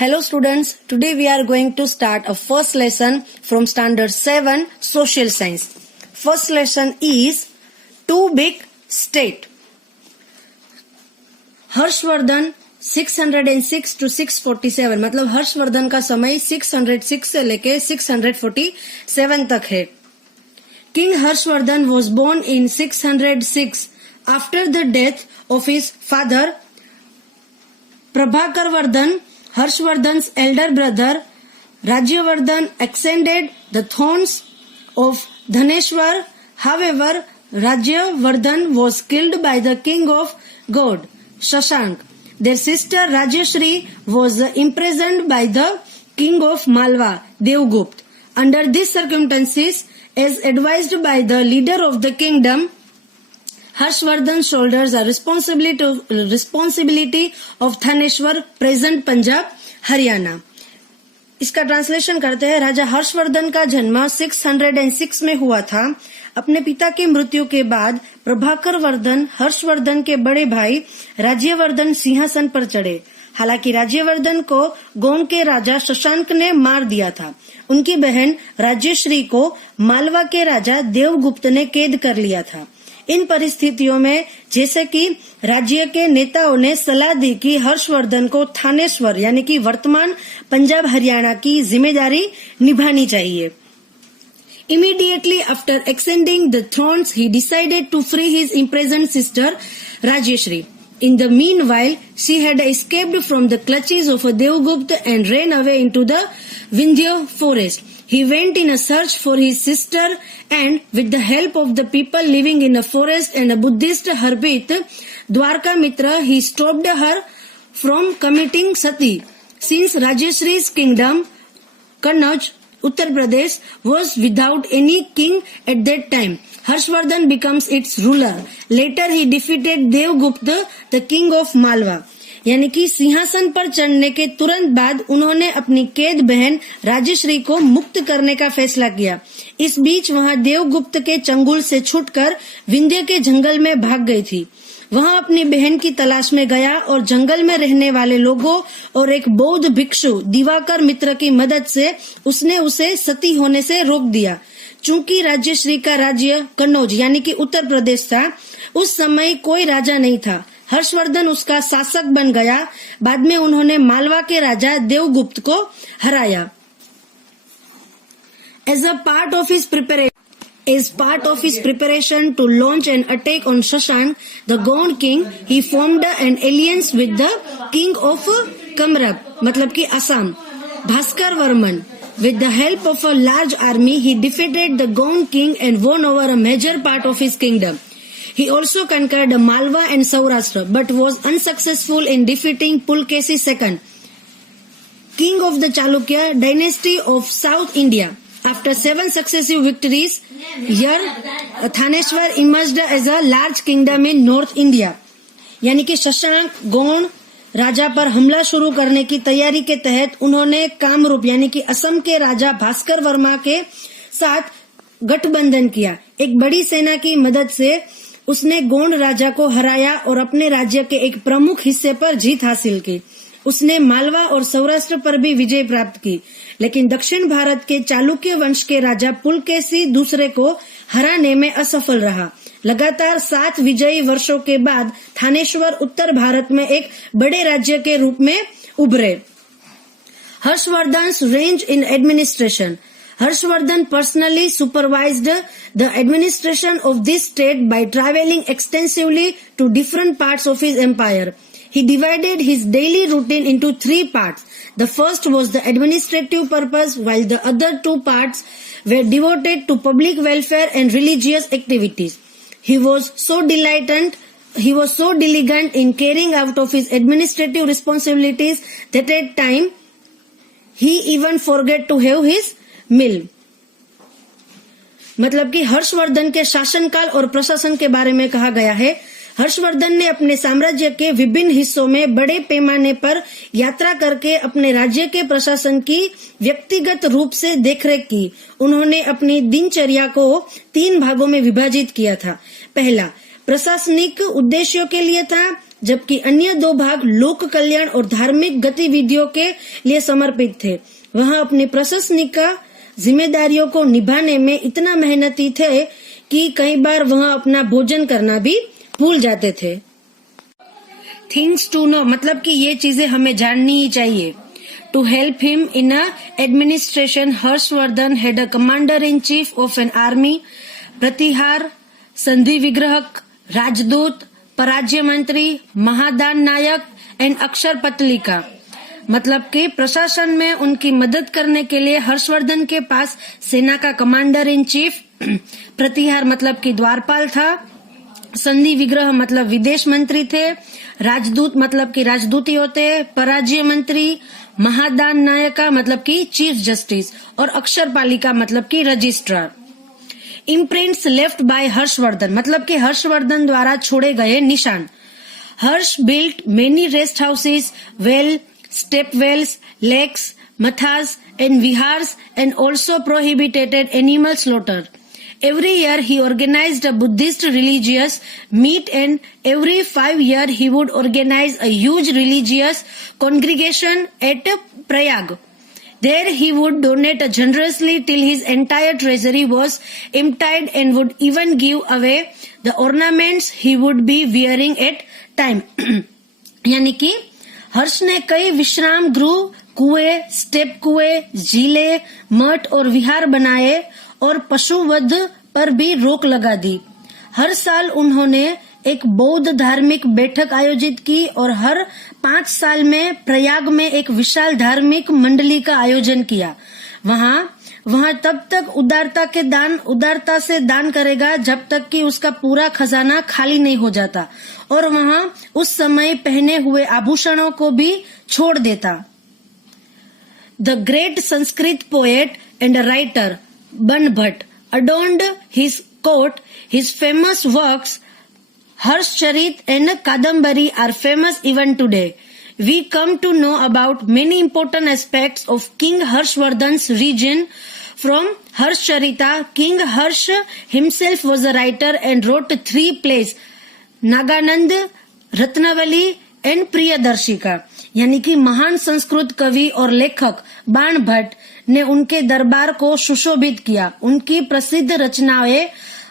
Hello students, today we are going to start a first lesson from standard 7 social science. First lesson is Too Big State. Harshvardhan 606 to 647 मतलब हर्षवर्धन का समय 606 से लेके 647 तक है. King Harshvardhan was born in 606 after the death of his father Prabhakarvardhan. Harshvardhan's elder brother Rajyavardhan ascended the thrones of Dhaneshwar. However, Rajyavardhan was killed by the king of God, Shashank. Their sister Rajyashri was imprisoned by the king of Malwa, Devgupt. Under these circumstances, as advised by the leader of the kingdom, Harshvardhan shoulders the responsibility of Dhaneshwar, present Punjab, Haryana. इसका translation करते हैं. राजा हर्षवर्धन का जन्म 606 में हुआ था. अपने पिता की मृत्यु के बाद प्रभाकर वर्धन हर्षवर्धन के बड़े भाई राज्यवर्धन सिंहासन पर चढ़े. हालांकि राज्यवर्धन को गोंड के राजा शशांक ने मार दिया था. उनकी बहन राज्यश्री को मालवा के राजा देवगुप्त ने कैद कर लिया था. इन परिस्थितियों में जैसे कि राज्य के नेताओं ने सलाह दी कि हर्षवर्धन को थानेश्वर यानी कि वर्तमान पंजाब हरियाणा की जिम्मेदारी निभानी चाहिए. Immediately after ascending the thrones, he decided to free his imprisoned sister Rajyashri. In the meanwhile, she had escaped from the clutches of Devgupta and ran away into the Vindhya forest. He went in a search for his sister and with the help of the people living in a forest and a Buddhist hermit, Dwarkamitra, he stopped her from committing sati. Since Rajyashri's kingdom, Kannauj, Uttar Pradesh, was without any king at that time, Harshvardhan becomes its ruler. Later he defeated Devgupta, the king of Malwa. यानी कि सिंहासन पर चढ़ने के तुरंत बाद उन्होंने अपनी कैद बहन राजश्री को मुक्त करने का फैसला किया. इस बीच वहां देवगुप्त के चंगुल से छूटकर विंध्य के जंगल में भाग गई थी. वहां अपनी बहन की तलाश में गया और जंगल में रहने वाले लोगों और एक बौद्ध भिक्षु दिवाकर मित्र की मदद से उसने उसे सती होने से रोक दिया. चूंकि राज्यश्री का राज्य कन्नौज यानी कि उत्तर प्रदेश था, उस समय कोई राजा नहीं था. हर्षवर्धन उसका शासक बन गया. बाद में उन्होंने मालवा के राजा देवगुप्त को हराया. As part of his preparation to launch an attack on Shashank, the Gond king, he formed an alliance with the king of Kamrup, मतलब कि Assam, Bhaskar Varman. With the help of a large army, he defeated the Gond king and won over a major part of his kingdom. He also conquered Malwa and Saurashtra, but was unsuccessful in defeating Pulkesi II, king of the Chalukya dynasty of South India. After 7 successive victories, here Thaneshwar emerged as a large kingdom in North India. यानी कि शशांक गोंड राजा पर हमला शुरू करने की तैयारी के तहत उन्होंने कामरूप यानी कि असम के राजा भास्कर वर्मा के साथ गठबंधन किया. एक बड़ी सेना की मदद से उसने गोंड राजा को हराया और अपने राज्य के एक प्रमुख हिस्से पर जीत हासिल की. उसने मालवा और सौराष्ट्र पर भी विजय प्राप्त की, लेकिन दक्षिण भारत के चालुक्य वंश के राजा पुलकेशी दूसरे को हराने में असफल रहा. लगातार 7 विजयी वर्षों के बाद थानेश्वर उत्तर भारत में एक बड़े राज्य के रूप में उभरे. Harshvardhan's range in administration. Harshvardhan personally supervised the administration of this state by traveling extensively to different parts of his empire. He divided his daily routine into 3 parts. The first was the administrative purpose, while the other 2 parts were devoted to public welfare and religious activities. He was so diligent in carrying out of his administrative responsibilities that at times he even forgot to have his मिल. मतलब कि हर्षवर्धन के शासनकाल और प्रशासन के बारे में कहा गया है. हर्षवर्धन ने अपने साम्राज्य के विभिन्न हिस्सों में बड़े पैमाने पर यात्रा करके अपने राज्य के प्रशासन की व्यक्तिगत रूप से देखरेख की. उन्होंने अपनी दिनचर्या को 3 भागों में विभाजित किया था. पहला प्रशासनिक उद्देश्यों के लिए था, जबकि अन्य 2 भाग लोक कल्याण और धार्मिक गतिविधियों के लिए समर्पित थे। वह अपनी प्रशासनिक जिम्मेदारियों को निभाने में इतना मेहनती थे कि कई बार वह अपना भोजन करना भी भूल जाते थे। थिंग्स टू नो मतलब कि ये चीजें हमें जाननी ही चाहिए। To help him in administration, Harshvardhan had a commander-in-chief of an army, प्रतिहार, संधि विग्रहक, राजदूत, पराज्य मंत्री, महादान नायक एंड अक्षर पतलिका। मतलब कि प्रशासन में उनकी मदद करने के लिए हर्षवर्धन के पास सेना का कमांडर इन चीफ, प्रतिहार मतलब कि द्वारपाल था, संधि विग्रह मतलब विदेश मंत्री थे, राजदूत मतलब कि राजदूती होते, पराज्य मंत्री, महादान नायका मतलब कि चीफ जस्टिस और अक्षर पालिका मतलब कि registrar. Imprints left by Harshvardhan मतलब कि हर्षवर्धन द्वारा छोड़े गए निशान। Harsha built many rest houses, well, step wells, lakes, mathas and viharas and also prohibited animal slaughter. Every year he organized a Buddhist religious meet and every 5 years he would organize a huge religious congregation at Prayag. There he would donate generously till his entire treasury was emptied and would even give away the ornaments he would be wearing at time. यानी कि हर्ष ने कई विश्राम गृह, कुएं, step कुएं, झीलें, मठ और विहार बनाए और पशुवध पर भी रोक लगा दी। हर साल उन्होंने एक बौद्ध धार्मिक बैठक आयोजित की और हर 5 साल में प्रयाग में एक विशाल धार्मिक मंडली का आयोजन किया। वहाँ तब तक उदारता से दान करेगा जब तक कि उसका पूरा खजाना खाली नहीं हो जाता और वहाँ उस समय पहने हुए आभूषणों को भी छोड़ देता। The great Sanskrit poet and writer Ban Bhatt adorned his court. His famous works Harshcharit and Kadambari are famous even today. We come to know about many important aspects of King Harshvardhan's region from Harshcharita. King Harsh himself was a writer and wrote 3 plays, Naganand, Ratnavali and Priyadarshika. यानी कि महान संस्कृत कवि और लेखक बाण भट्ट ने उनके दरबार को सुशोभित किया। उनकी प्रसिद्ध रचनाएं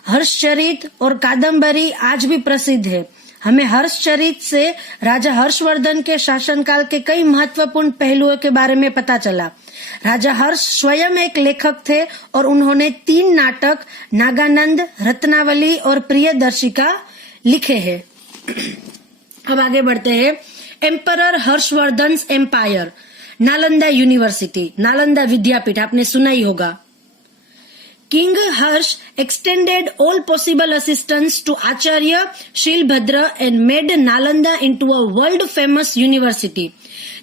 हर्षचरित और कादम्बरी आज भी प्रसिद्ध है। हमें हर्षचरित से राजा हर्षवर्धन के शासनकाल के कई महत्वपूर्ण पहलुओं के बारे में पता चला। राजा हर्ष स्वयं एक लेखक थे और उन्होंने 3 नाटक नागानंद, रत्नावली और प्रियदर्शिका लिखे हैं। अब आगे बढ़ते हैं। Emperor Harshvardhan's empire, Nalanda university, Nalanda विद्यापीठ आपने सुना ही होगा। King Harsh extended all possible assistance to Acharya Shilbhadra and made Nalanda into a world-famous university.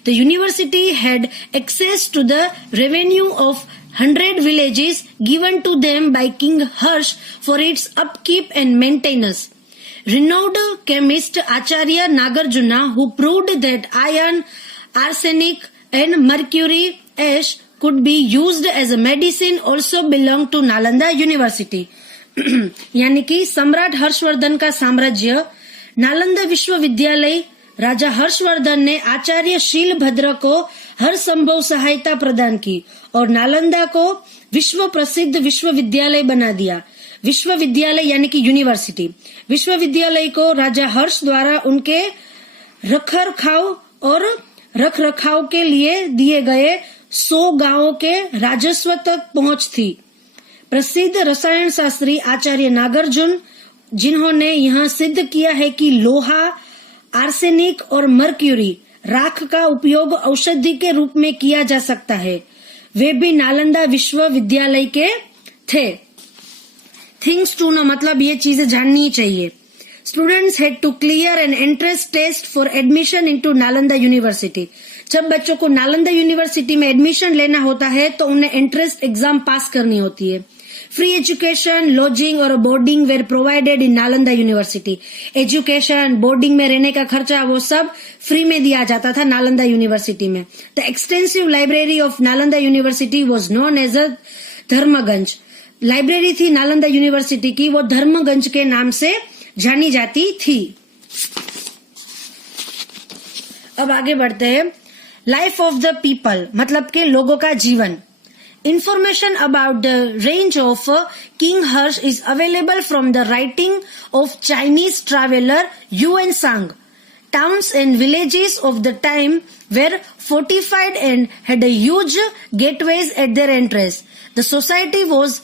The university had access to the revenue of 100 villages given to them by King Harsh for its upkeep and maintenance. Renowned chemist Acharya Nagarjuna, who proved that iron, arsenic and mercury ash could be used as a medicine, also belonged to Nalanda University. यानी कि सम्राट हर्षवर्धन का साम्राज्य नालंदा विश्वविद्यालय, राजा हर्षवर्धन ने आचार्य शीलभद्र को हर संभव सहायता प्रदान की और नालंदा को विश्व प्रसिद्ध विश्वविद्यालय बना दिया। विश्वविद्यालय यानी कि यूनिवर्सिटी। विश्वविद्यालय को राजा हर्ष द्वारा उनके रखरखाव के लिए दिए गए 100 गांवों के राजस्व तक पहुंच थी। प्रसिद्ध रसायन शास्त्री आचार्य नागार्जुन, जिन्होंने यह सिद्ध किया है कि लोहा, आर्सेनिक और मर्क्यूरी राख का उपयोग औषधि के रूप में किया जा सकता है, वे भी नालंदा विश्वविद्यालय के थे। थिंग्स टू नो मतलब ये चीजें जाननी चाहिए। Students had to clear an entrance test for admission into Nalanda university. जब बच्चों को नालंदा यूनिवर्सिटी में एडमिशन लेना होता है तो उन्हें एंट्रेंस एग्जाम पास करनी होती है। फ्री एजुकेशन, लॉजिंग और boarding were provided in Nalanda university. Education, boarding में रहने का खर्चा वो सब फ्री में दिया जाता था नालंदा यूनिवर्सिटी में। The extensive library of Nalanda university was known as a Dharmaganj. Library थी नालंदा यूनिवर्सिटी की, वो धर्मगंज के नाम से जानी जाती थी। अब आगे बढ़ते हैं। लाइफ ऑफ द पीपल मतलब के लोगों का जीवन। Information about the range of King Harsh is available from the writing of Chinese traveler Yuan Sang. Towns and villages of the time were fortified and had a huge gateways at their entrance. The society was